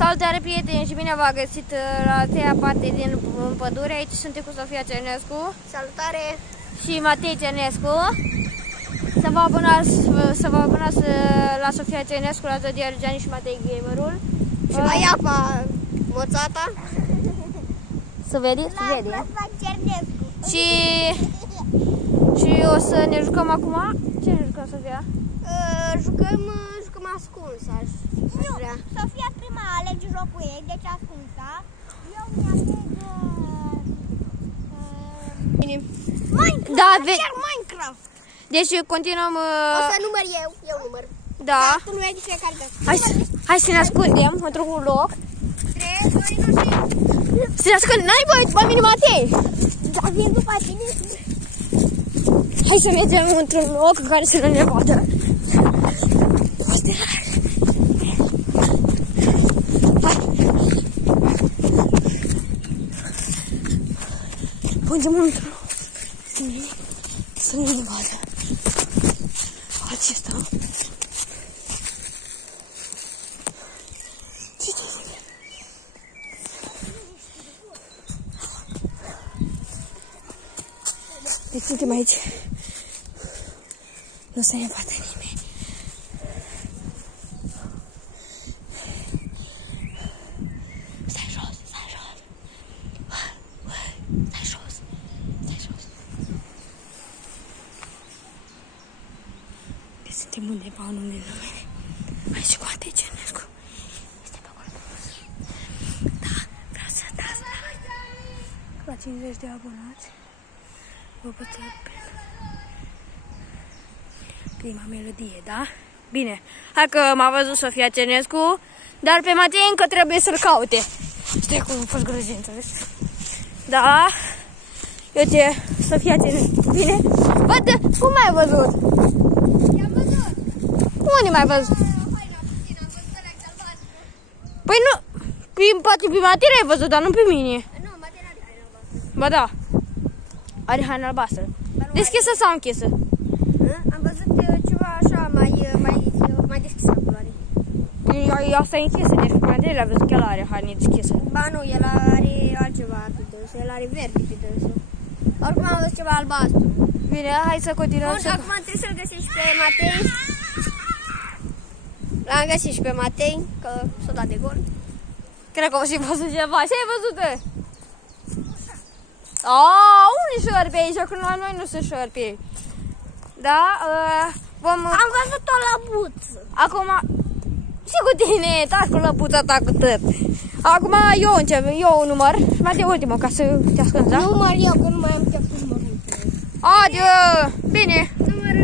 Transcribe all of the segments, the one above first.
Salutare prieteni și bine v-am găsit la a treia parte din pădure. Aici suntem cu Sofia Cernescu. Salutare! Și Matei Cernescu. Să vă abonați la Sofia Cernescu, la Zodia Rugeani și Matei Gamerul. Și la Iapa Moțata. Să vedeți? La Sofia Cernescu. Și o să ne jucăm acum. Ce ne jucăm, Sofia? Jucăm ascuns, aș vrea. Sofia prima alege jocul ei, deci ascunsa. Eu mi-aleg Minecraft, Da, chiar Minecraft. Deci continuăm... O să număr eu număr. Da. Tu nu ai de fiecare dată. Hai să ne ascundem într-un loc. 3, 2, 1 și... Să ne ascundem, n-ai voie după mine, Matei. Da, vin după tine. Hai să mergem într-un loc în care să nu ne vadă. Pungem într-un loc să nu ne vadă. Acesta. Deci suntem aici. Nu să ne vadă nimeni. Stai jos, stai jos. Stai jos, stai jos. Deci suntem undeva în unde lume. Aici cu Matei Cernescu. Este pe acolo. Da, vreau să dați like. La 50 de abonați. Vă bătăi prima melodie, da? Bine, hai că m-a văzut Sofia Cernescu, dar pe Matei încă trebuie să-l caute. Stai cum a fost grăjință, vezi? Da, uite, Sofia Cernescu, bine? Bă, cum m-ai văzut? I-am văzut. Unde m-ai văzut? Păi nu, poate pe Matei l-ai văzut, dar nu pe mine. Nu, Matei n-are haina albastră. Ba da, are haina albastră. Deschisă sau închisă? Am văzut ceva așa mai deschisă la culoare. Asta e închisă, deci pe Matei l-a văzut că el are haine deschisă. Ba nu, el are altceva pe dânsul, el are verde pe dânsul. Oricum am văzut ceva albastru. Bine, hai să continuăm. Bun, acum trebuie să-l găsim și pe Matei. L-am găsit și pe Matei, că s-a dat de gol. Cred că o și văzut ceva. Ce ai văzut? Aaa, unde șorpi aici? Că noi nu sunt șorpi. Da? Am văzut-o la buță. Acum... Ce cu tine? Taci cu lăpuța ta cu tot. Acum eu încep, eu număr. Matei ultimul, ca să te ascunzi, da? Număr eu, că nu mai am timp să număr. Adio! Bine! Număr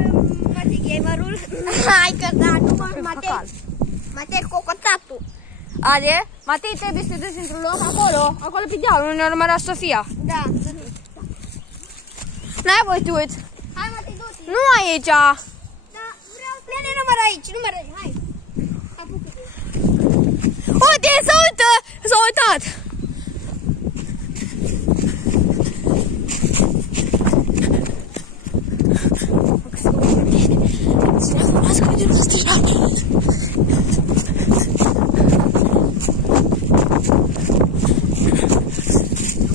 Matei Gamerul. Hai că da, număr Matei. Matei Cocotatul. Ale, Matei trebuie să te duci într-un loc acolo pe deal, unde a numărat Sofia. Da. N-ai voie să te uiți. Hai Matei, du-te. Nu aici. Da, vreau să... Nene, număr aici, hai. Apucă-te. Uite, s-a uitat! S-a uitat!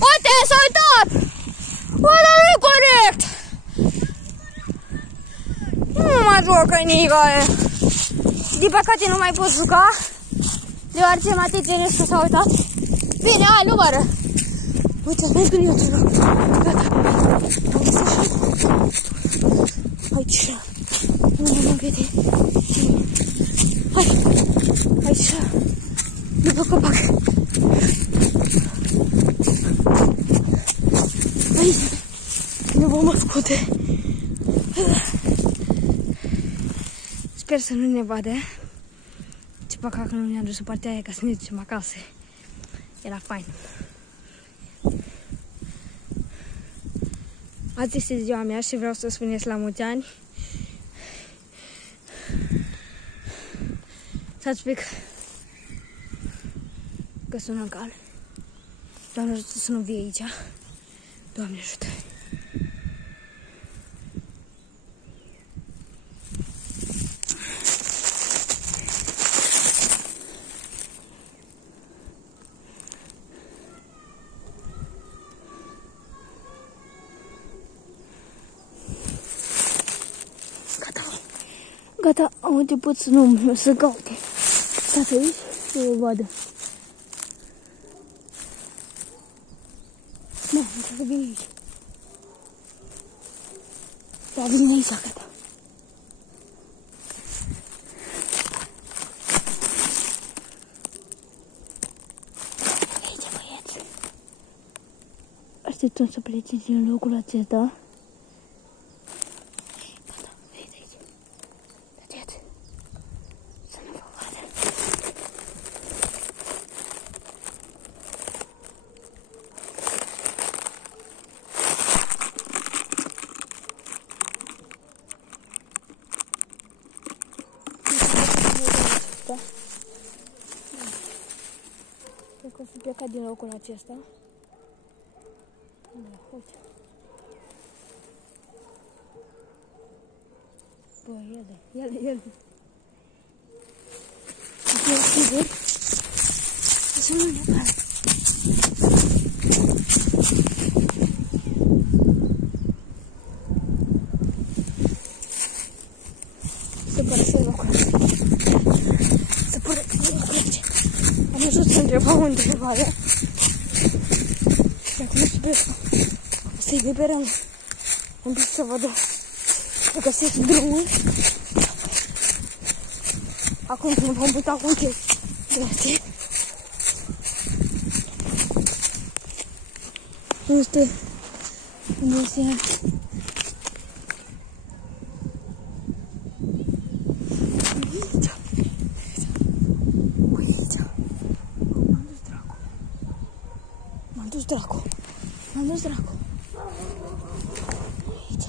Uite, s-a uitat! Ăla nu e corect! Nu mă joacă nică. Din păcate nu mai pot juca, deoarece Matei Cernescu s-a uitat. Bine, hai, numără! Uite, merg în eu ce loc. Gata. Am găsit și... Aici. Nu mă vede. Hai. Aici. După copac. Aici. Nu vom ascunde. Sper să nu ne vadă. Ce păcat că nu ne-am dus în partea aia ca să ne ducem acasă. Era fain. Azi este ziua mea și vreau să spuneți la mulți ani. Să-ți pic că sună cal. Doamne ajută să nu vii aici. Doamne ajută. Gata, am început să caute. Stați aici să o vadă. Nu, trebuie să vin aici. Da, vin aici, gata. Aici, băieți. Așteptăm să plece din locul acesta. Gata, veniți aici. Vedeți? Să nu vă vadă. Cred că o să pleca din locul acesta. Da, uite. Bă, ele. E sigur? Așa nu ne pare. Se părăsesc locul. Se părăsesc locul aici. Am ajuns să întrebam o întrebare. Dacă nu știu pe asta, o să-i liberăm un pic să văd, să găsesc drumul. Acum ne vom muta cu un chei. Grazie. Nu știu unde este ea. M-am dus dracu. Aici.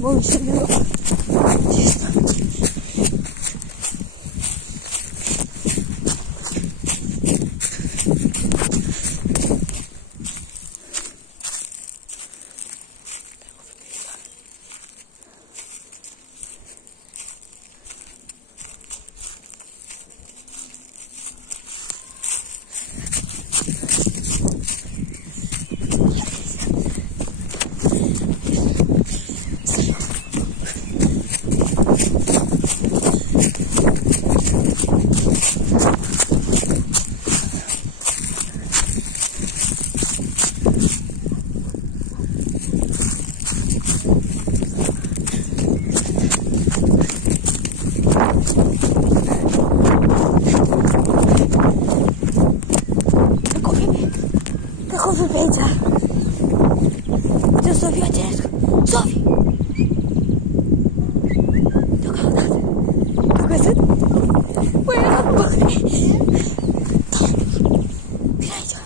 Bom, chegou. Cofre pe aici. Ce Sofia Cenescu? Sofie! Te-o căutat. Te-o găsit? Băi, era bă! Vine aici.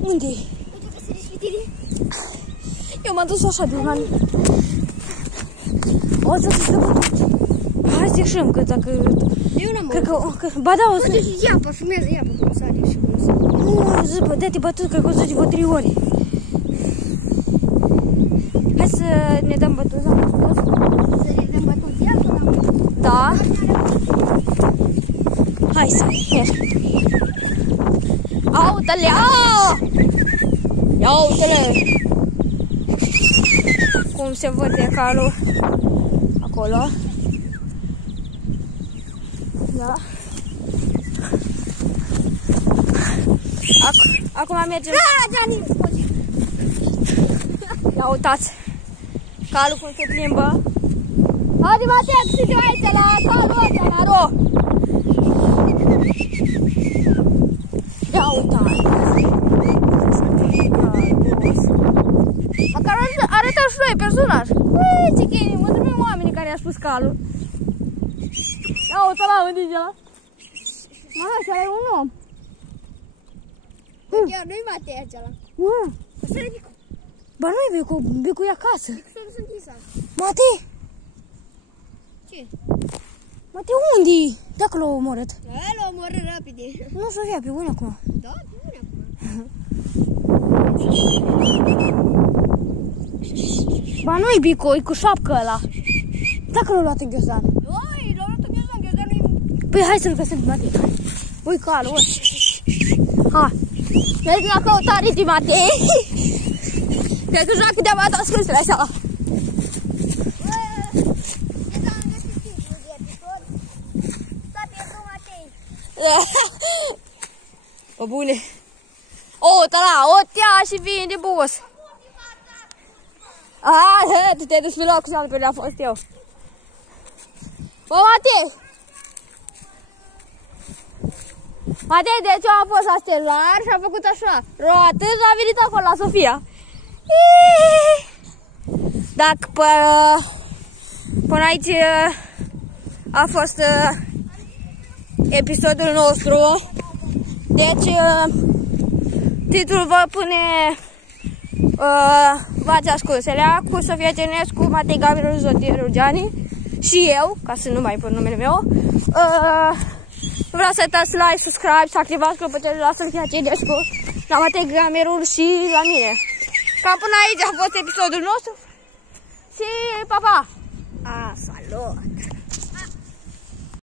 Unde e? Uite că se deschide. Eu m-am dus așa de la mine. O să se bătut. Hai să ieșim, că dacă... Eu n-am cred că... Ba da, o să... Uite și iapă, filmează iapă cum sare și cum sare. Nu, zăpă, de-a te bătut, cred că o să zici vreo 3 ori. Hai să ne dăm bătuți, am spus. Să ne dăm bătuți iapă, da? Hai să merg. Aute-le! Ia uite-le! Cum se vede calul acolo. Da. Acum mergem. Ia uitați. Calul cum se plimbă. Haide, Matei, câte aici la calul ăsta, la ro. Ia uita-i. Măcar arătă și noi personaj. Ui, ce chini, mulțumim oamenii care i-a spus calul. Ia uita la unde e ăla. Mă, ăsta e un om. Chiar nu-i Matei acela. Ăsta e Bicu. Ba nu-i Bicu, Bicu e acasă. Bicu s-a dus închisă. Matei! Ce? Matei, unde-i? Dacă l-au omorât. L-a omorât rapide. Nu s-o ia pe bune acum. Da, pe bune acum. Ba nu-i Bicu, e cu șapcă ăla. Dacă l-au luat în ghiozdan. Oi, l-a luat în ghiozdan, ghiozdanul e... Păi hai să-l găsim pe Matei. Ui calul, ui. Hai. Mergi la căutare de Matei. Cred că joacă de-abia toate scrisele așa. Bă, bune. O, tăla, o tea și vine de bus. Tu te-ai dus pe locul sau pe unde a fost eu. Bă, Matei! Matei, deci eu am fost la steluar și am făcut așa. Roată și am venit acolo la Sofia. Dacă până aici a fost episodul nostru. Deci titlul vă pune V-ați ascunselea cu Sofia Cernescu, Matei Gabriel Zotieru-Giani și eu, ca să nu mai pun numele meu. Vreau să dați like, subscribe, să activați clopoțelul la Sofia Cernescu, la Matei Gabriel și la mine. Cam până aici a fost episodul nostru și pa, pa! Salut!